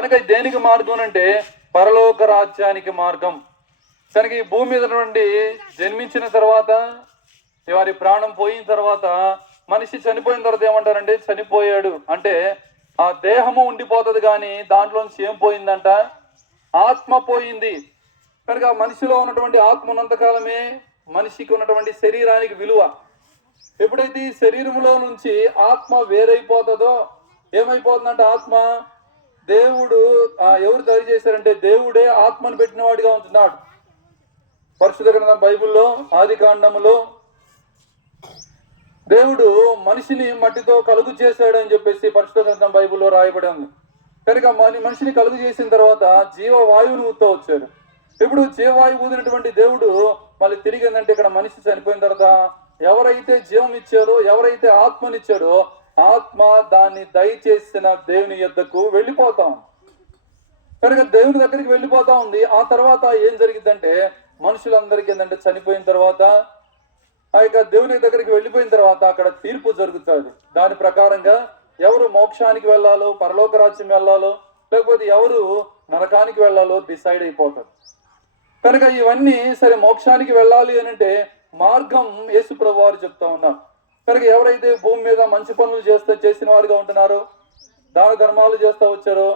కనుక దేనికి మార్గం అంటే పరలోక రాజ్యానికి మార్గం. కనుక ఈ భూమి మీద నుండి జన్మించిన తర్వాత, వారి ప్రాణం పోయిన తర్వాత, మనిషి చనిపోయిన తర్వాత ఏమంటారంటే చనిపోయాడు అంటే ఆ దేహము ఉండిపోతుంది, కానీ దాంట్లోంచి ఏం పోయిందంట? ఆత్మ పోయింది. కనుక మనిషిలో ఉన్నటువంటి ఆత్మ ఉన్నంతకాలమే మనిషికి ఉన్నటువంటి శరీరానికి విలువ. ఎప్పుడైతే ఈ శరీరంలో నుంచి ఆత్మ వేరైపోతుందో ఏమైపోతుందంటే, ఆత్మ దేవుడు ఎవరు తయారు చేశారంటే దేవుడే ఆత్మను పెట్టిన వాడిగా ఉంటున్నాడు. పరిశుద్ధ గ్రంథం బైబిల్లో ఆది కాండములో దేవుడు మనిషిని మట్టితో కలుగు చేశాడు అని చెప్పేసి పరిశుద్ధ గ్రంథం బైబిల్లో రాయబడి ఉంది. కనుక మనిషిని కలుగు చేసిన తర్వాత జీవవాయువుని ఊతో వచ్చాడు. ఇప్పుడు జీవవాయువు ఊదినటువంటి దేవుడు మళ్ళీ తిరిగి ఏంటంటే ఇక్కడ మనిషి చనిపోయిన తర్వాత ఎవరైతే జీవం ఇచ్చారో, ఎవరైతే ఆత్మనిచ్చాడో, ఆత్మ దాన్ని దయచేసిన దేవుని యొద్దకు వెళ్ళిపోతాం. కనుక దేవుని దగ్గరికి వెళ్ళిపోతా ఉంది. ఆ తర్వాత ఏం జరిగిద్దంటే మనుషులందరికీ ఏంటంటే చనిపోయిన తర్వాత ఆ యొక్క దేవుని దగ్గరికి వెళ్ళిపోయిన తర్వాత అక్కడ తీర్పు జరుగుతుంది. దాని ప్రకారంగా ఎవరు మోక్షానికి వెళ్ళాలో, పరలోక రాజ్యం వెళ్ళాలో, లేకపోతే ఎవరు నరకానికి వెళ్ళాలో డిసైడ్ అయిపోతారు. కనుక ఇవన్నీ సరే మోక్షానికి వెళ్ళాలి అని అంటే మార్గం యేసు ప్రభువు వారు చెప్తా ఉన్నారు. కనుక ఎవరైతే భూమి మీద మంచి పనులు చేసిన వారుగా ఉంటున్నారో, దాన ధర్మాలు చేస్తూ వచ్చారో,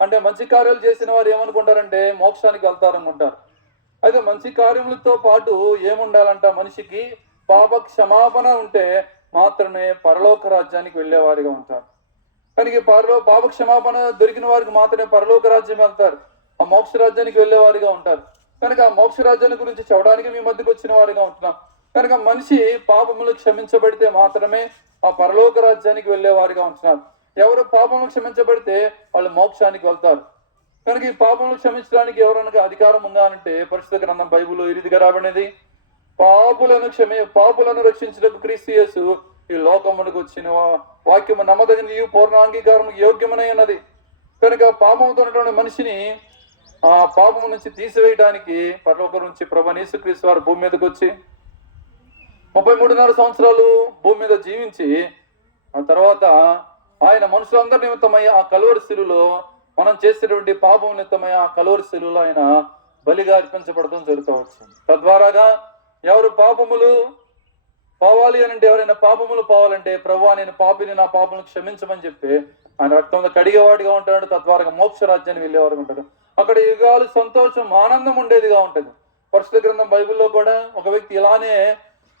అంటే మంచి కార్యాలు చేసిన వారు ఏమనుకుంటారంటే మోక్షానికి వెళ్తారనుకుంటారు. అయితే మంచి కార్యములతో పాటు ఏముండాలంట? మనిషికి పాప క్షమాపణ ఉంటే మాత్రమే పరలోక రాజ్యానికి వెళ్ళేవారిగా ఉంటారు. కనుక పాప క్షమాపణ దొరికిన వారికి మాత్రమే పరలోక రాజ్యం వెళ్తారు, ఆ మోక్ష రాజ్యానికి వెళ్ళేవారిగా ఉంటారు. కనుక ఆ మోక్ష రాజ్యాన్ని గురించి చెప్పడానికి మీ మధ్యకు వచ్చిన వారిగా ఉంటున్నాం. కనుక మనిషి పాపములు క్షమించబడితే మాత్రమే ఆ పరలోక రాజ్యానికి వెళ్ళేవారిగా ఉంటున్నారు. ఎవరు పాపములు క్షమించబడితే వాళ్ళు మోక్షానికి వెళ్తారు. కనుక ఈ పాపములు క్షమించడానికి ఎవరైనా అధికారం ఉందా అంటే పరిశుద్ధ గ్రంథం బైబిల్లో ఈ రీతిగా రాబడినది: పాపులను రక్షించడానికి క్రీస్తు యేసు ఈ లోకమునకు వచ్చిన వాక్యము నమ్మదగినది, పూర్ణాంగీకారం యోగ్యమనై ఉన్నది. కనుక పాపముతో ఉన్నటువంటి మనిషిని ఆ పాపము నుంచి తీసివేయడానికి పరలోకం నుంచి ప్రభువైన యేసుక్రీస్తు వారు భూమి మీదకి వచ్చి 33.5 సంవత్సరాలు భూమి మీద జీవించి ఆ తర్వాత ఆయన మనుషులందరి నిమిత్తమై ఆ కలువరి శిలువలో, మనం చేసేటువంటి పాపం నిమిత్తమై ఆ కలువరి శిలువలో ఆయన బలిగా అర్పించబడటం జరుగుతూ వచ్చింది. తద్వారాగా ఎవరు పాపములు పోవాలి అని అంటే, ఎవరైనా పాపములు పోవాలంటే ప్రభువా నేను పాపిని, నా పాపములు క్షమించమని చెప్పి ఆయన రక్తంలో కడిగేవాడిగా ఉంటాడు. తద్వారా మోక్ష రాజ్యాన్ని వెళ్ళేవారు ఉంటాడు. అక్కడ యుగాలు సంతోషం, ఆనందం ఉండేదిగా ఉంటుంది. పరిశుద్ధ గ్రంథం బైబిల్లో కూడా ఒక వ్యక్తి ఇలానే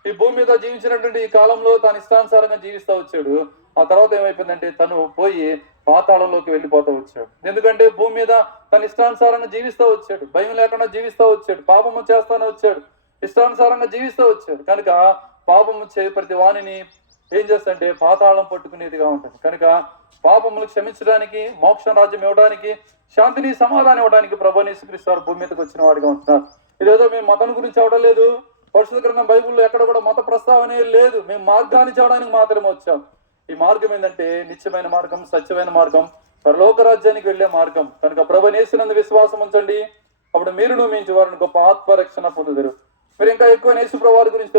ఈ భూమి మీద జీవించినటువంటి ఈ కాలంలో తను ఇష్టానుసారంగా జీవిస్తూ వచ్చాడు. ఆ తర్వాత ఏమైపోయిందంటే తను పోయి పాతాళంలోకి వెళ్ళిపోతూ వచ్చాడు. ఎందుకంటే భూమి మీద తను ఇష్టానుసారంగా జీవిస్తూ వచ్చాడు, భయం లేకుండా జీవిస్తూ వచ్చాడు, పాపము చేస్తానే వచ్చాడు, ఇష్టానుసారంగా జీవిస్తూ వచ్చాడు. కనుక పాపము చేయ ప్రతి వాణిని ఏం చేస్తుంటే పాతాళం పట్టుకునేదిగా ఉంటుంది. కనుక పాపములు క్షమించడానికి, మోక్ష రాజ్యం ఇవ్వడానికి, శాంతిని సమాధానం ఇవ్వడానికి ప్రభువైన యేసుక్రీస్తు వారు భూమి మీదకి వచ్చిన వాడిగా ఉంటున్నారు. ఇదేదో మేము మతం గురించి అవడం లేదు. పరిశుద్ధ గ్రంథం బైబిల్లో ఎక్కడ కూడా మత ప్రస్తావనే లేదు. మేము మార్గాన్ని చేయడానికి మాత్రమే వచ్చాం. ఈ మార్గం ఏంటంటే నిత్యమైన మార్గం, సత్యమైన మార్గం, పరలోక రాజ్యానికి వెళ్లే మార్గం. కనుక ప్రభువైన యేసునందు విశ్వాసం ఉంచండి, అప్పుడు మీరు మీ వారిని గొప్ప ఆత్మరక్షణ పొందుదురు. మీరు ఇంకా ఎక్కువ యేసు ప్రభువు వారి గురించి